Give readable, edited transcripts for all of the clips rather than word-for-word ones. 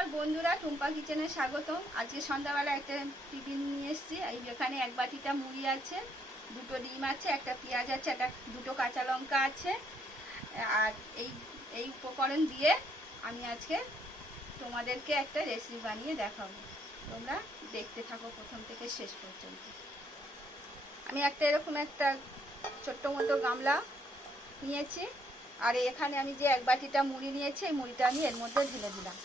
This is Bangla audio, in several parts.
নমস্কার বন্ধুরা, টুম্পা কিচেনে স্বাগতম। আজকে সন্ধ্যাবেলা একটা টিফিন নিয়ে এসেছি। এই যেখানে এক বাটিটা মুড়ি আছে, দুটো ডিম আছে, একটা পেঁয়াজ আছে, একটা দুটো কাঁচা লঙ্কা আছে। আর এই উপকরণ দিয়ে আমি আজকে তোমাদেরকে একটা রেসিপি বানিয়ে দেখাবো। তোমরা দেখতে থাকো প্রথম থেকে শেষ পর্যন্ত। আমি এরকম একটা ছোট্ট মতো গামলা নিয়েছি, আর এখানে আমি যে এক বাটিটা মুড়ি নিয়েছি, এই মুড়িটা আমি এর মধ্যে ঢেলে দিলাম।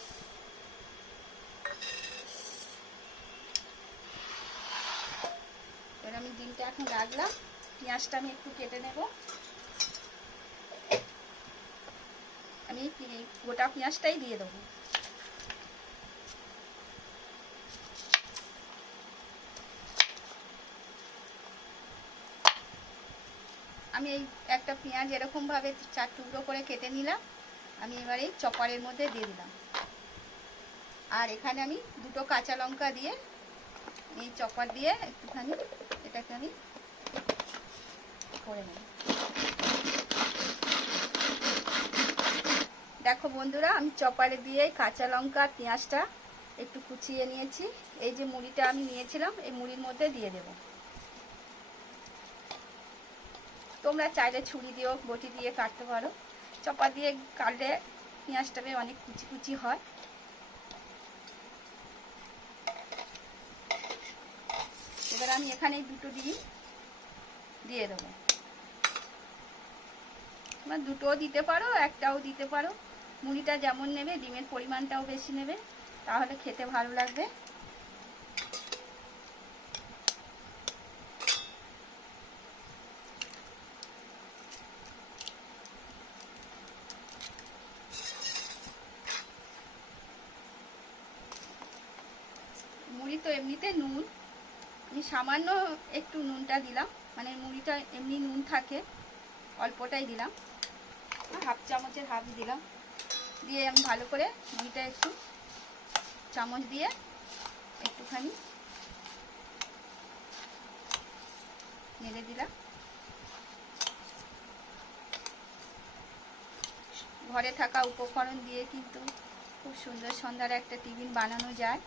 এবার আমি ডিমটা এখন রাখলাম। পেঁয়াজটা আমি একটু কেটে নেব। আমি গোটা পেঁয়াজটাই দিয়ে দেবো। আমি এই একটা পেঁয়াজ এরকমভাবে 4 টুকরো করে কেটে নিলাম। আমি এবার এই চপারের মধ্যে দিয়ে দিলাম। আর এখানে আমি দুটো কাঁচা লঙ্কা দিয়ে এই চপার দিয়ে একটুখানি এটাকে আমি করে নেব। দেখো বন্ধুরা, আমি চপারে দিয়ে কাঁচা লঙ্কা পেঁয়াজটা একটু কুচিয়ে নিয়েছি। এই যে মুড়িটা আমি নিয়েছিলাম, এই মুড়ির মধ্যে দিয়ে দেব। তোমরা চাইলে ছুরি দিয়েও বটি দিয়ে কাটতে পারো। চপার দিয়ে কাটলে পেঁয়াজটা অনেক কুচি কুচি হয়। এবার আমি এখানে দুটো ডিম দিয়ে দেবো। তোমরা দুটোও দিতে পারো, একটাও দিতে পারো। মুড়িটা যেমন নেবে, ডিমের পরিমাণটাও বেশি নেবে, তাহলে খেতে ভালো লাগবে। মুড়ি তো এমনিতে নুন, আমি সামান্য একটু নুনটা দিলাম, মানে মুড়িটা এমনি নুন থাকে, অল্পটাই দিলাম, হাফ চামচের হাফ দিলাম। দিয়ে আমি ভালো করে মুড়িটা একটু চামচ দিয়ে একটুখানি নেড়ে দিলাম। ঘরে থাকা উপকরণ দিয়ে কিন্তু খুব সুন্দর সন্ধ্যার একটা টিফিন বানানো যায়।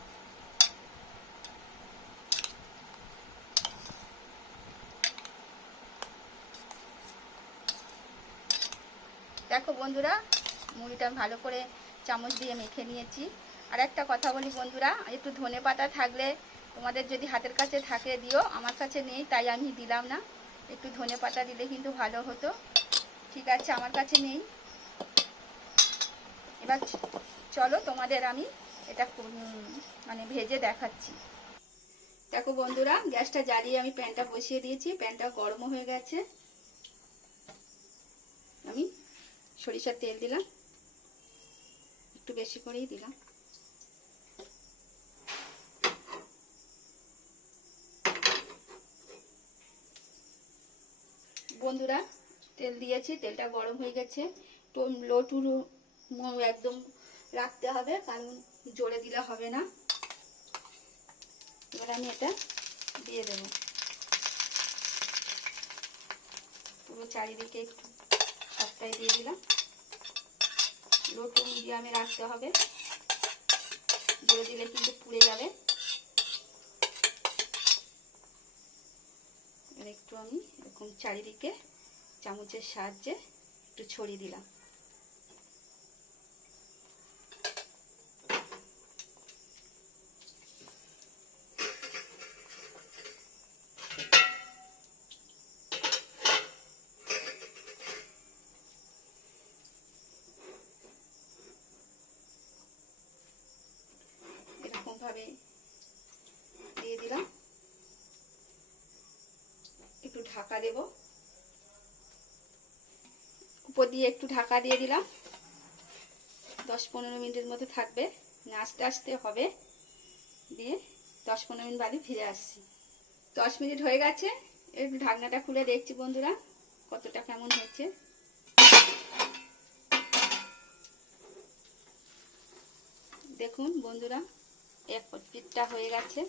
দেখো বন্ধুরা, মুড়িটা ভালো করে চামচ দিয়ে মেখে নিয়েছি। আর একটা কথা বলি বন্ধুরা, একটু ধনেপাতা থাকলে তোমাদের যদি হাতের কাছে থাকে দিও। আমার কাছে নেই, তাই আমি দিলাম না। একটু ধনেপাতা দিলে কিন্তু ভালো হতো। ঠিক আছে, আমার কাছে নেই। এবার চলো তোমাদের আমি এটা মানে ভেজে দেখাচ্ছি। দেখো বন্ধুরা, গ্যাসটা জ্বালিয়ে আমি প্যানটা বসিয়ে দিয়েছি। প্যানটা গরম হয়ে গেছে। আমি সরিষার তেল দিলাম, একটু বেশি করেই দিলাম। বন্ধুরা, তেল দিয়েছি, তেলটা গরম হয়ে গেছে। তো লো টু একদম রাখতে হবে, কারণ জোরে দিলে হবে না। এবার আমি এটা দিয়ে দেব। পুরো চারিদিকে একটু সবটাই দিয়ে দিলাম। লো টু মিডিয়ামে রাখতে হবে, জোরে দিলে কিন্তু পুড়ে যাবে। এবার একটু আমি এরকম চারিদিকে চামচের সাহায্যে একটু ছড়িয়ে দিলাম। এরকমভাবে দিয়ে দিলাম। একটু ঢাকা দেব, উপর দিয়ে একটু ঢাকা দিয়ে দিলাম। 10-15 মিনিটের মধ্যে থাকবে, আস্তে আস্তে হবে। দিয়ে 10-15 মিনিট বাদে ফিরে আসছি। 10 মিনিট হয়ে গেছে। একটু ঢাকনাটা খুলে দেখছি বন্ধুরা কতটা কেমন হয়েছে। দেখুন বন্ধুরা, এক পিঠটা হয়ে গেছে।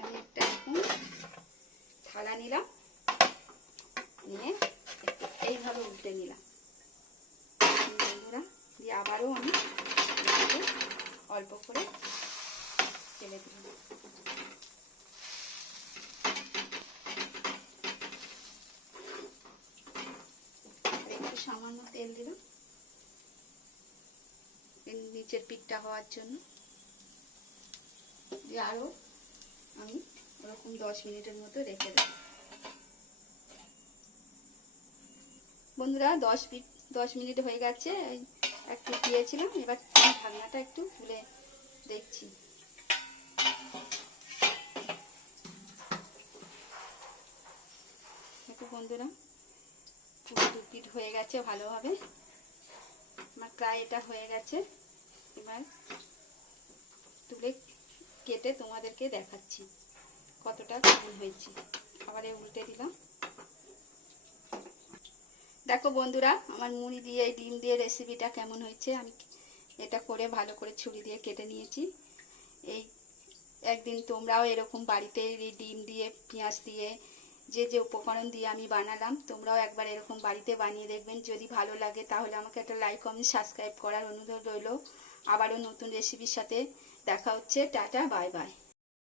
আমি একটা এরকম থালা নিলাম, নিয়ে এইভাবে উল্টে নিলাম। বন্ধুরা দিয়ে আবারও আমি অল্প করে তেলে দিলাম। একটু সামান্য তেল দিলাম নিচের পিঠটা হওয়ার জন্য, দিয়ে আরও আমি ওরকম 10 মিনিটের মতো রেখে দেব। বন্ধুরা 10 মিনিট হয়ে গেছে, একটু দিয়েছিলাম, এবার ঢাকনাটা একটু তুলে দেখছি। একটু বন্ধুরা পুরো 2 পিঠ হয়ে গেছে ভালোভাবে, আমার প্রায় এটা হয়ে গেছে। এবার তুলে কেটে তোমাদেরকে দেখাচ্ছি কতটা কেমন হয়েছে। আবার উল্টে দিলাম। দেখো বন্ধুরা আমার মুড়ি দিয়ে ডিম দিয়ে রেসিপিটা কেমন হয়েছে। আমি এটা করে ভালো করে ছুরি দিয়ে কেটে নিয়েছি। এই একদিন তোমরাও এরকম বাড়িতে ডিম দিয়ে পেঁয়াজ দিয়ে যে যে উপকরণ দিয়ে আমি বানালাম, তোমরাও একবার এরকম বাড়িতে বানিয়ে দেখবেন। যদি ভালো লাগে তাহলে আমাকে একটা লাইক কমেন্ট সাবস্ক্রাইব করার অনুরোধ রইল। আবারও নতুন রেসিপির সাথে দেখা হচ্ছে। Tata, bye bye.